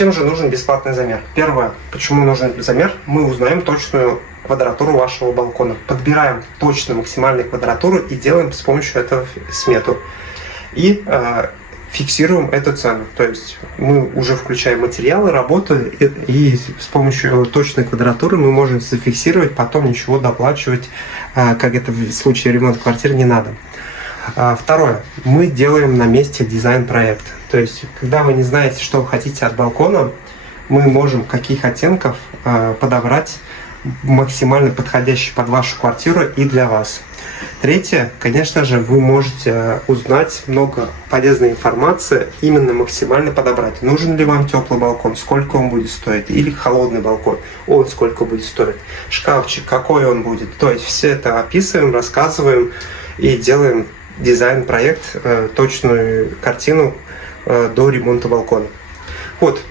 Чем же нужен бесплатный замер? Первое, почему нужен замер? Мы узнаем точную квадратуру вашего балкона. Подбираем точную максимальную квадратуру и делаем с помощью этого смету. И фиксируем эту цену. То есть мы уже включаем материалы, работу, и с помощью точной квадратуры мы можем зафиксировать, потом ничего доплачивать, как это в случае ремонта квартиры, не надо. Второе. Мы делаем на месте дизайн-проект. То есть, когда вы не знаете, что вы хотите от балкона, мы можем каких оттенков подобрать максимально подходящий под вашу квартиру и для вас. Третье, конечно же, вы можете узнать много полезной информации, именно максимально подобрать. Нужен ли вам теплый балкон, сколько он будет стоить, или холодный балкон, он сколько будет стоить, шкафчик, какой он будет. То есть все это описываем, рассказываем и делаем дизайн-проект, точную картину до ремонта балкона. Вот,